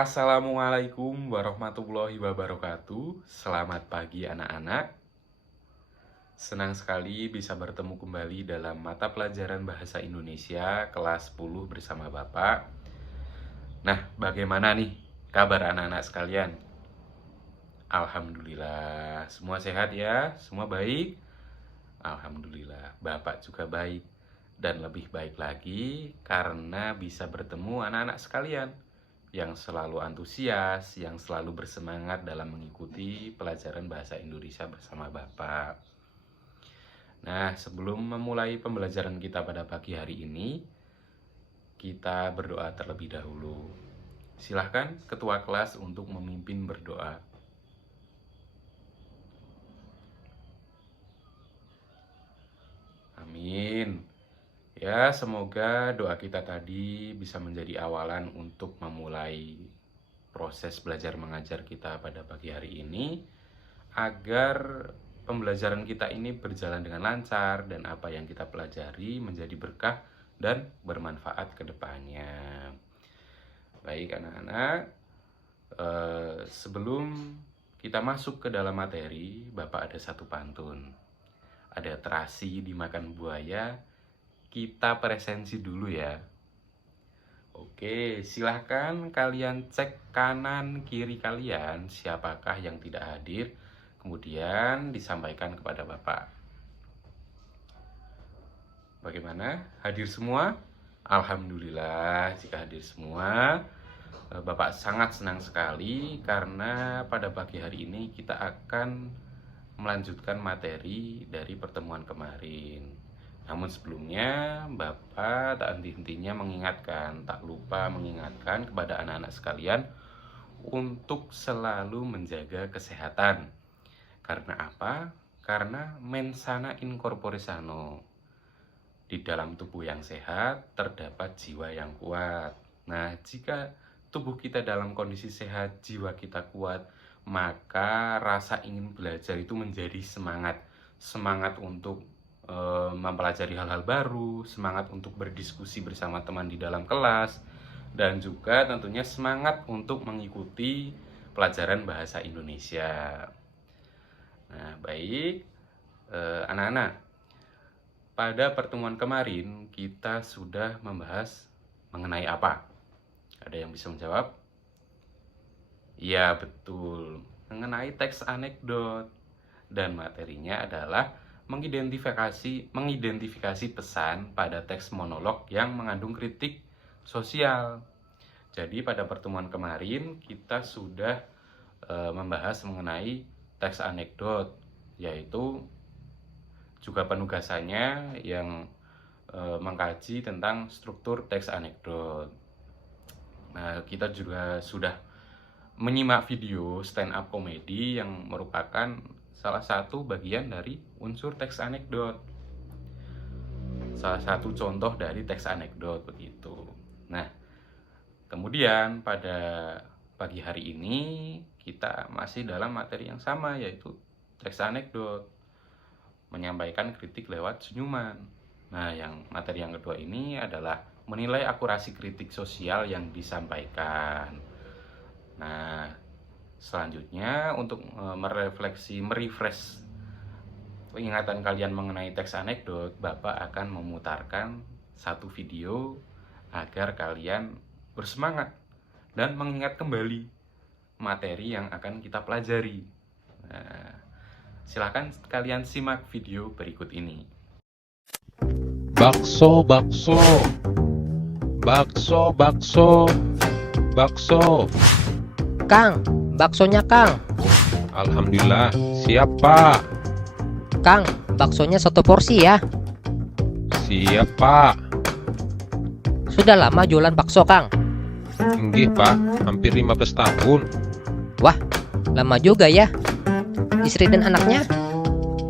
Assalamualaikum warahmatullahi wabarakatuh. Selamat pagi anak-anak. Senang sekali bisa bertemu kembali dalam mata pelajaran Bahasa Indonesia kelas 10 bersama Bapak. Nah, bagaimana nih kabar anak-anak sekalian? Alhamdulillah, semua sehat ya? Semua baik? Alhamdulillah, Bapak juga baik. Dan lebih baik lagi karena bisa bertemu anak-anak sekalian yang selalu antusias, yang selalu bersemangat dalam mengikuti pelajaran bahasa Indonesia bersama Bapak. Nah, sebelum memulai pembelajaran kita pada pagi hari ini, kita berdoa terlebih dahulu. Silahkan ketua kelas untuk memimpin berdoa. Amin. Ya, semoga doa kita tadi bisa menjadi awalan untuk memulai proses belajar mengajar kita pada pagi hari ini, agar pembelajaran kita ini berjalan dengan lancar dan apa yang kita pelajari menjadi berkah dan bermanfaat ke depannya. Baik anak-anak, sebelum kita masuk ke dalam materi, Bapak ada satu pantun. Ada terasi dimakan buaya, kita presensi dulu ya. Oke, silahkan kalian cek kanan kiri kalian siapakah yang tidak hadir, kemudian disampaikan kepada Bapak. Bagaimana? Hadir semua? Alhamdulillah jika hadir semua. Bapak sangat senang sekali karena pada pagi hari ini kita akan melanjutkan materi dari pertemuan kemarin. Namun sebelumnya, Bapak tak henti-hentinya tak lupa mengingatkan kepada anak-anak sekalian untuk selalu menjaga kesehatan. Karena apa? Karena mens sana in corpore sano. Di dalam tubuh yang sehat terdapat jiwa yang kuat. Nah, jika tubuh kita dalam kondisi sehat, jiwa kita kuat, maka rasa ingin belajar itu menjadi semangat. Semangat untuk mempelajari hal-hal baru, semangat untuk berdiskusi bersama teman di dalam kelas, dan juga tentunya semangat untuk mengikuti pelajaran bahasa Indonesia. Nah, baik anak-anak, pada pertemuan kemarin kita sudah membahas mengenai apa? Ada yang bisa menjawab? Ya, betul, mengenai teks anekdot, dan materinya adalah mengidentifikasi pesan pada teks monolog yang mengandung kritik sosial. Jadi pada pertemuan kemarin kita sudah membahas mengenai teks anekdot, yaitu juga penugasannya yang mengkaji tentang struktur teks anekdot. Nah, kita juga sudah menyimak video stand up komedi yang merupakan salah satu bagian dari unsur teks anekdot. Salah satu contoh dari teks anekdot begitu. Nah, kemudian pada pagi hari ini kita masih dalam materi yang sama, yaitu teks anekdot, menyampaikan kritik lewat senyuman. Nah, yang materi yang kedua ini adalah menilai akurasi kritik sosial yang disampaikan. Nah, selanjutnya untuk merefresh ingatan kalian mengenai teks anekdot, Bapak akan memutarkan satu video agar kalian bersemangat dan mengingat kembali materi yang akan kita pelajari. Nah, silakan kalian simak video berikut ini. Bakso, bakso, bakso, bakso, bakso. Kang, baksonya Kang. Alhamdulillah, siap Pak. Kang, baksonya 1 porsi ya. Siap Pak. Sudah lama jualan bakso Kang. Nggih Pak, hampir 15 tahun. Wah, lama juga ya. Istri dan anaknya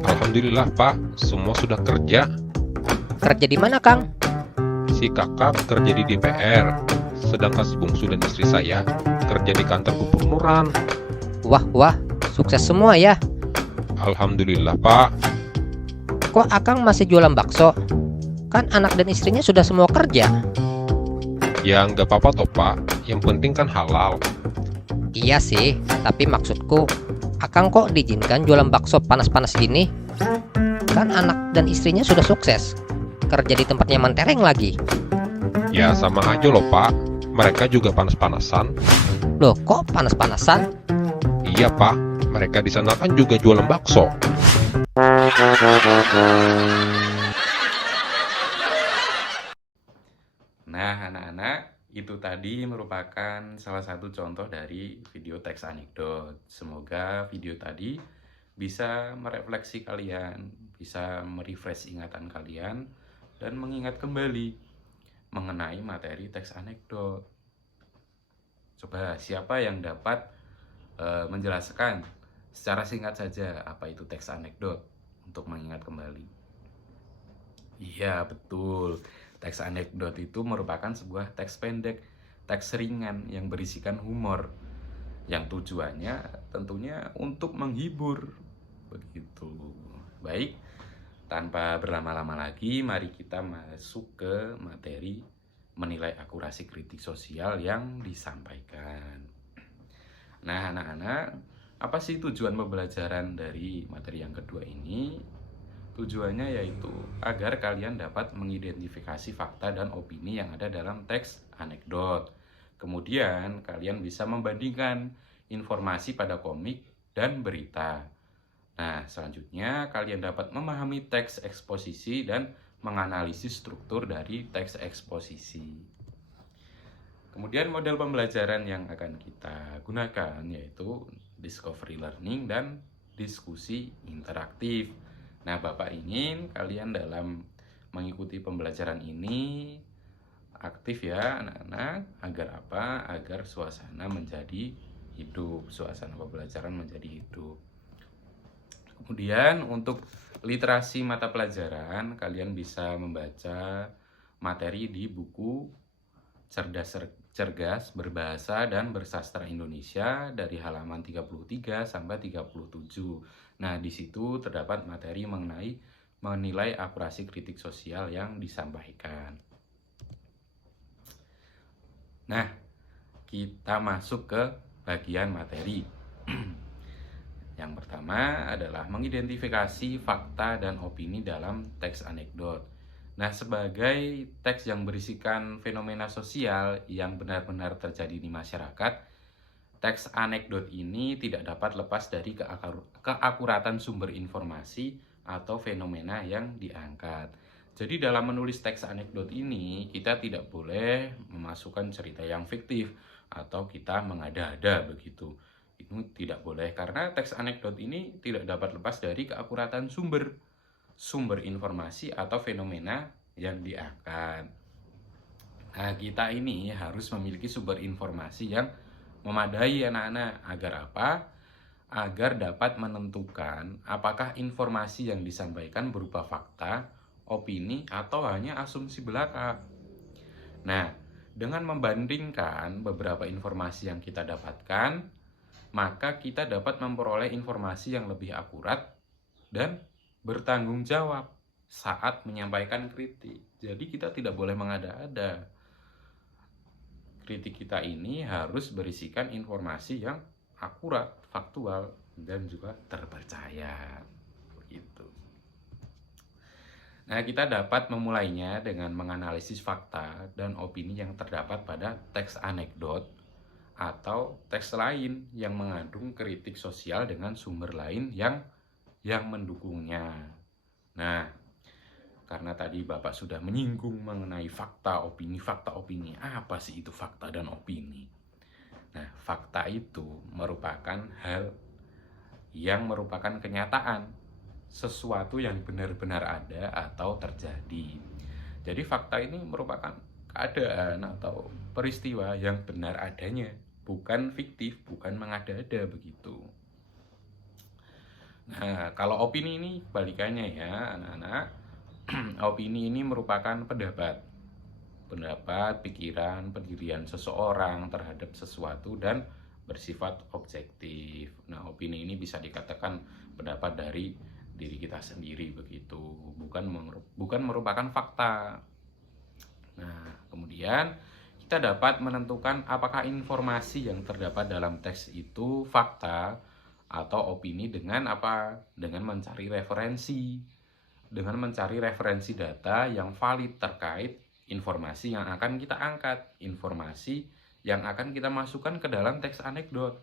Alhamdulillah Pak, semua sudah kerja. kerja di mana Kang? Si kakak kerja di DPR, sedangkan si bungsu dan istri saya kerja di kantor gubernuran. Wah, sukses semua ya. Alhamdulillah Pak. Kok Akang masih jualan bakso? Kan anak dan istrinya sudah semua kerja. Ya nggak apa-apa toh Pak, yang penting kan halal. Iya sih, tapi maksudku, Akang kok diizinkan jualan bakso panas-panas gini? Kan anak dan istrinya sudah sukses, kerja di tempatnya mentereng lagi. Ya sama aja loh Pak, mereka juga panas-panasan. Loh, kok panas-panasan? Iya Pak, mereka di sana kan juga jualan bakso. Nah, anak-anak, itu tadi merupakan salah satu contoh dari video teks anekdot. Semoga video tadi bisa merefleksi kalian, bisa merefresh ingatan kalian, dan mengingat kembali mengenai materi teks anekdot. Coba siapa yang dapat menjelaskan secara singkat saja apa itu teks anekdot untuk mengingat kembali? Iya, betul. Teks anekdot itu merupakan sebuah teks pendek, teks ringan yang berisikan humor, yang tujuannya tentunya untuk menghibur. Begitu. Baik, tanpa berlama-lama lagi, mari kita masuk ke materi menilai akurasi kritik sosial yang disampaikan. Nah, anak-anak, apa sih tujuan pembelajaran dari materi yang kedua ini? Tujuannya yaitu agar kalian dapat mengidentifikasi fakta dan opini yang ada dalam teks anekdot. Kemudian kalian bisa membandingkan informasi pada komik dan berita. Nah, selanjutnya kalian dapat memahami teks eksposisi dan menganalisis struktur dari teks eksposisi. Kemudian model pembelajaran yang akan kita gunakan yaitu discovery learning dan diskusi interaktif. Nah, Bapak ingin kalian dalam mengikuti pembelajaran ini aktif ya anak-anak. Agar apa? Agar suasana menjadi hidup, suasana pembelajaran menjadi hidup. Kemudian untuk literasi mata pelajaran, kalian bisa membaca materi di buku Cerdas Berbahasa dan Bersastra Indonesia dari halaman 33 sampai 37. Nah, di situ terdapat materi mengenai menilai akurasi kritik sosial yang disampaikan. Nah, kita masuk ke bagian materi. Yang pertama adalah mengidentifikasi fakta dan opini dalam teks anekdot. Nah, sebagai teks yang berisikan fenomena sosial yang benar-benar terjadi di masyarakat, teks anekdot ini tidak dapat lepas dari keakuratan sumber informasi atau fenomena yang diangkat. Jadi dalam menulis teks anekdot ini, kita tidak boleh memasukkan cerita yang fiktif atau kita mengada-ada begitu. Itu tidak boleh karena teks anekdot ini tidak dapat lepas dari keakuratan sumber informasi atau fenomena yang diangkat. Nah, kita ini harus memiliki sumber informasi yang memadai anak-anak. Agar apa? Agar dapat menentukan apakah informasi yang disampaikan berupa fakta, opini, atau hanya asumsi belaka. Nah, dengan membandingkan beberapa informasi yang kita dapatkan, maka kita dapat memperoleh informasi yang lebih akurat dan bertanggung jawab saat menyampaikan kritik. Jadi kita tidak boleh mengada-ada. Kritik kita ini harus berisikan informasi yang akurat, faktual, dan juga terpercaya. Begitu. Nah, kita dapat memulainya dengan menganalisis fakta dan opini yang terdapat pada teks anekdot atau teks lain yang mengandung kritik sosial dengan sumber lain yang mendukungnya. Nah, karena tadi Bapak sudah menyinggung mengenai fakta, opini. Apa sih itu fakta dan opini? Nah, fakta itu merupakan hal yang merupakan kenyataan, sesuatu yang benar-benar ada atau terjadi. Jadi fakta ini merupakan keadaan atau peristiwa yang benar adanya, bukan fiktif, bukan mengada-ada begitu. Nah, kalau opini ini balikannya ya anak-anak. Opini ini merupakan pendapat, pikiran, pendirian seseorang terhadap sesuatu dan bersifat objektif. Nah, opini ini bisa dikatakan pendapat dari diri kita sendiri begitu, bukan merupakan fakta. Nah, kemudian kita dapat menentukan apakah informasi yang terdapat dalam teks itu fakta atau opini dengan apa? Dengan mencari referensi. Dengan mencari referensi data yang valid terkait informasi yang akan kita angkat, informasi yang akan kita masukkan ke dalam teks anekdot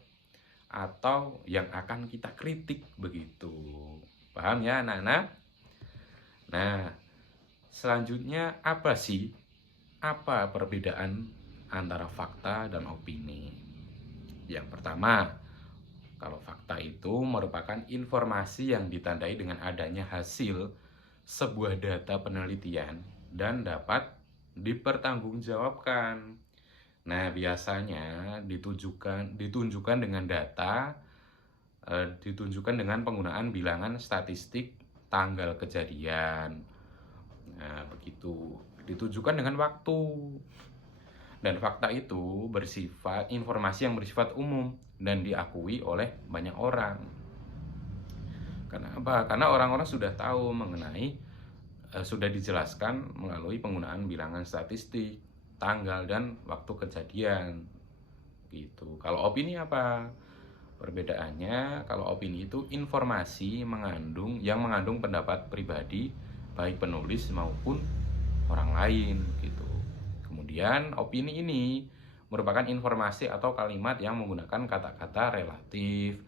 atau yang akan kita kritik begitu. Paham ya anak-anak? Nah, selanjutnya apa perbedaan antara fakta dan opini? Yang pertama, kalau fakta itu merupakan informasi yang ditandai dengan adanya hasil sebuah data penelitian dan dapat dipertanggungjawabkan. Nah, biasanya ditunjukkan dengan data, ditunjukkan dengan penggunaan bilangan statistik tanggal kejadian. Nah, begitu. Ditunjukkan dengan waktu. Dan fakta itu bersifat informasi yang bersifat umum dan diakui oleh banyak orang. Kenapa? Karena orang-orang sudah tahu mengenai, sudah dijelaskan melalui penggunaan bilangan statistik, tanggal dan waktu kejadian. Gitu. Kalau opini apa? Perbedaannya, kalau opini itu informasi yang mengandung pendapat pribadi baik penulis maupun orang lain gitu. Kemudian opini ini merupakan informasi atau kalimat yang menggunakan kata-kata relatif.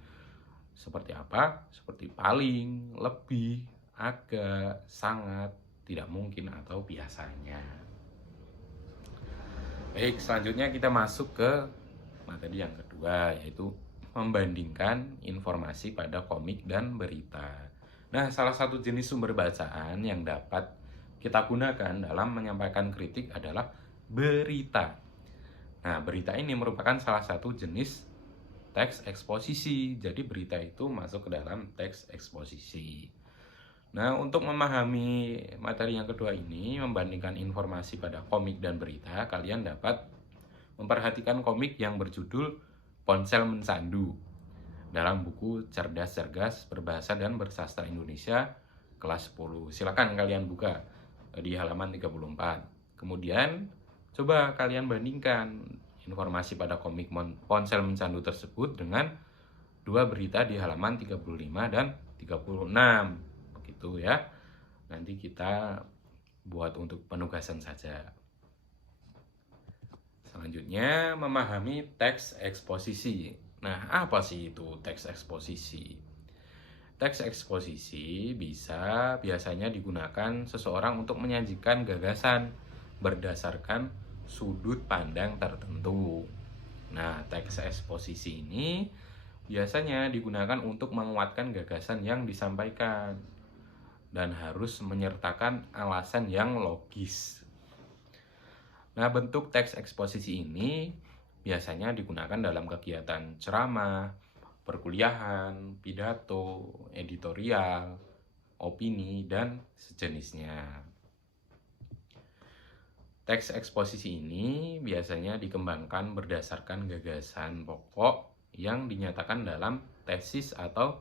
Seperti apa? Seperti paling, lebih, agak, sangat, tidak mungkin, atau biasanya. Baik, selanjutnya kita masuk ke materi yang kedua, yaitu membandingkan informasi pada komik dan berita. Nah, salah satu jenis sumber bacaan yang dapat kita gunakan dalam menyampaikan kritik adalah berita. Nah, berita ini merupakan salah satu jenis teks eksposisi. Jadi berita itu masuk ke dalam teks eksposisi. Nah, untuk memahami materi yang kedua ini, membandingkan informasi pada komik dan berita, kalian dapat memperhatikan komik yang berjudul Ponsel Mencandu dalam buku Cerdas-Cergas Berbahasa dan Bersastra Indonesia kelas 10. Silakan kalian buka di halaman 34. Kemudian coba kalian bandingkan informasi pada komik Ponsel Mencandu tersebut dengan dua berita di halaman 35 dan 36. Begitu ya. Nanti kita buat untuk penugasan saja. Selanjutnya, memahami teks eksposisi. Nah, apa sih itu teks eksposisi? Teks eksposisi biasanya digunakan seseorang untuk menyajikan gagasan berdasarkan sudut pandang tertentu. Nah, teks eksposisi ini biasanya digunakan untuk menguatkan gagasan yang disampaikan dan harus menyertakan alasan yang logis. Nah, bentuk teks eksposisi ini biasanya digunakan dalam kegiatan ceramah, perkuliahan, pidato, editorial, opini, dan sejenisnya. Teks eksposisi ini biasanya dikembangkan berdasarkan gagasan pokok yang dinyatakan dalam tesis atau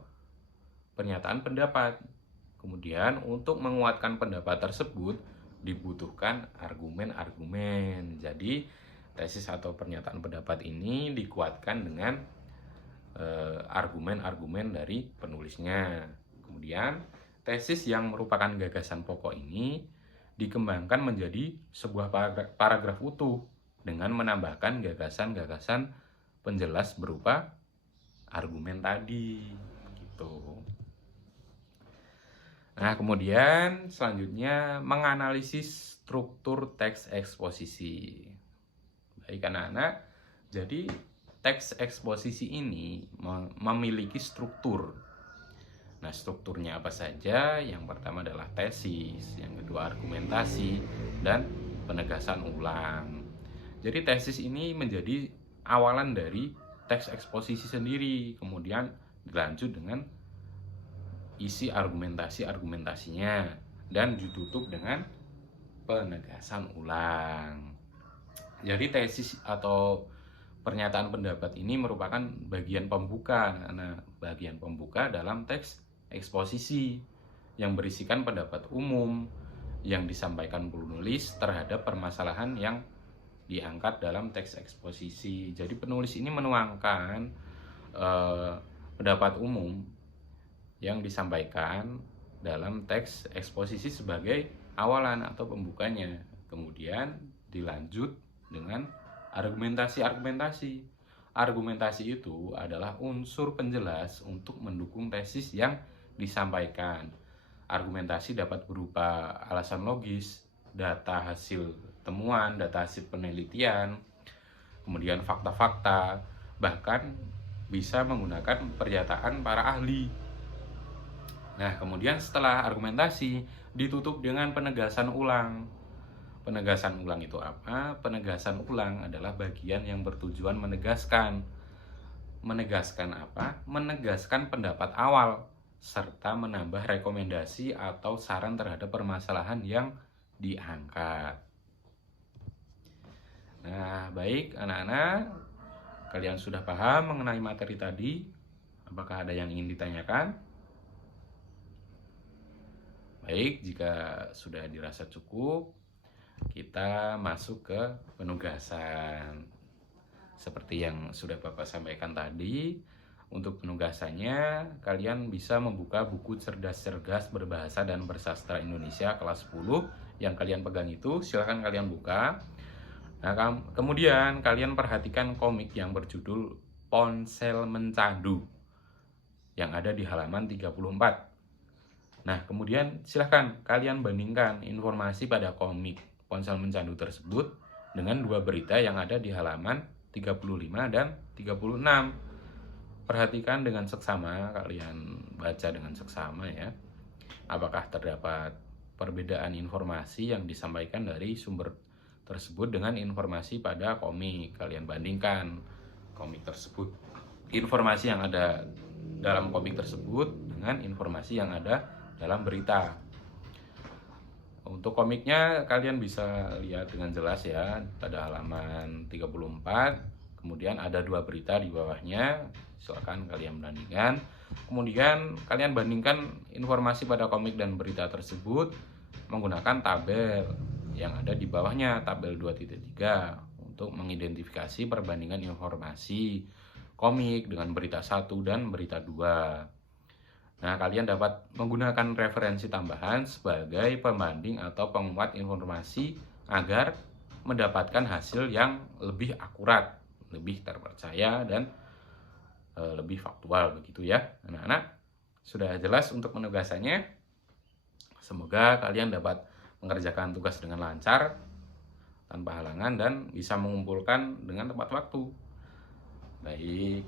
pernyataan pendapat. Kemudian untuk menguatkan pendapat tersebut dibutuhkan argumen-argumen. Jadi tesis atau pernyataan pendapat ini dikuatkan dengan argumen-argumen dari penulisnya. Kemudian tesis yang merupakan gagasan pokok ini dikembangkan menjadi sebuah paragraf utuh dengan menambahkan gagasan-gagasan penjelas berupa argumen tadi gitu. Nah, kemudian selanjutnya menganalisis struktur teks eksposisi. Baik anak-anak, jadi teks eksposisi ini memiliki struktur. Nah, strukturnya apa saja? Yang pertama adalah tesis, yang kedua argumentasi, dan penegasan ulang. Jadi tesis ini menjadi awalan dari teks eksposisi sendiri, kemudian dilanjut dengan isi argumentasinya, dan ditutup dengan penegasan ulang. Jadi tesis atau pernyataan pendapat ini merupakan bagian pembuka. Nah, bagian pembuka dalam teks eksposisi yang berisikan pendapat umum yang disampaikan penulis terhadap permasalahan yang diangkat dalam teks eksposisi. Jadi penulis ini menuangkan pendapat umum yang disampaikan dalam teks eksposisi sebagai awalan atau pembukanya. Kemudian dilanjut dengan argumentasi. Argumentasi itu adalah unsur penjelas untuk mendukung tesis yang disampaikan. Argumentasi dapat berupa alasan logis, data hasil temuan, data hasil penelitian, kemudian fakta-fakta, bahkan bisa menggunakan pernyataan para ahli. Nah, kemudian setelah argumentasi ditutup dengan penegasan ulang. Penegasan ulang itu apa? Penegasan ulang adalah bagian yang bertujuan menegaskan. Menegaskan apa? Menegaskan pendapat awal serta menambah rekomendasi atau saran terhadap permasalahan yang diangkat. Nah, baik anak-anak, kalian sudah paham mengenai materi tadi? Apakah ada yang ingin ditanyakan? Baik, jika sudah dirasa cukup, kita masuk ke penugasan. Seperti yang sudah Bapak sampaikan tadi, untuk penugasannya kalian bisa membuka buku Cerdas-Cerdas Berbahasa dan Bersastra Indonesia kelas 10 yang kalian pegang itu, silahkan kalian buka. Nah, kemudian kalian perhatikan komik yang berjudul Ponsel Mencandu yang ada di halaman 34. Nah, kemudian silahkan kalian bandingkan informasi pada komik Ponsel Mencandu tersebut dengan dua berita yang ada di halaman 35 dan 36. Perhatikan dengan seksama, kalian baca dengan seksama ya. Apakah terdapat perbedaan informasi yang disampaikan dari sumber tersebut dengan informasi pada komik. Kalian bandingkan komik tersebut, informasi yang ada dalam komik tersebut dengan informasi yang ada dalam berita. Untuk komiknya kalian bisa lihat dengan jelas ya pada halaman 34. Kemudian ada dua berita di bawahnya, silakan kalian bandingkan. Kemudian kalian bandingkan informasi pada komik dan berita tersebut menggunakan tabel yang ada di bawahnya, tabel 2.3, untuk mengidentifikasi perbandingan informasi komik dengan berita 1 dan berita 2. Nah, kalian dapat menggunakan referensi tambahan sebagai pembanding atau penguat informasi agar mendapatkan hasil yang lebih akurat, lebih terpercaya, dan lebih faktual begitu ya. Anak-anak, sudah jelas untuk penugasannya. Semoga kalian dapat mengerjakan tugas dengan lancar, tanpa halangan, dan bisa mengumpulkan dengan tepat waktu. Baik,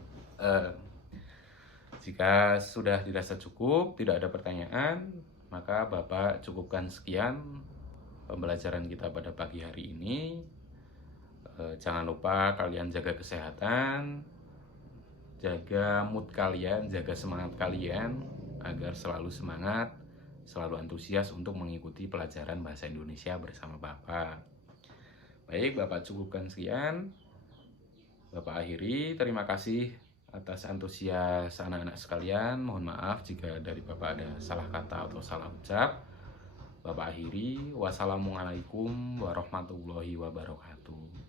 jika sudah dirasa cukup, tidak ada pertanyaan, maka Bapak cukupkan sekian pembelajaran kita pada pagi hari ini. Jangan lupa kalian jaga kesehatan, jaga mood kalian, jaga semangat kalian, agar selalu semangat, selalu antusias untuk mengikuti pelajaran bahasa Indonesia bersama Bapak. Baik, Bapak cukupkan sekian. Bapak akhiri, terima kasih atas antusias anak-anak sekalian. Mohon maaf jika dari Bapak ada salah kata atau salah ucap. Bapak akhiri, wassalamualaikum warahmatullahi wabarakatuh.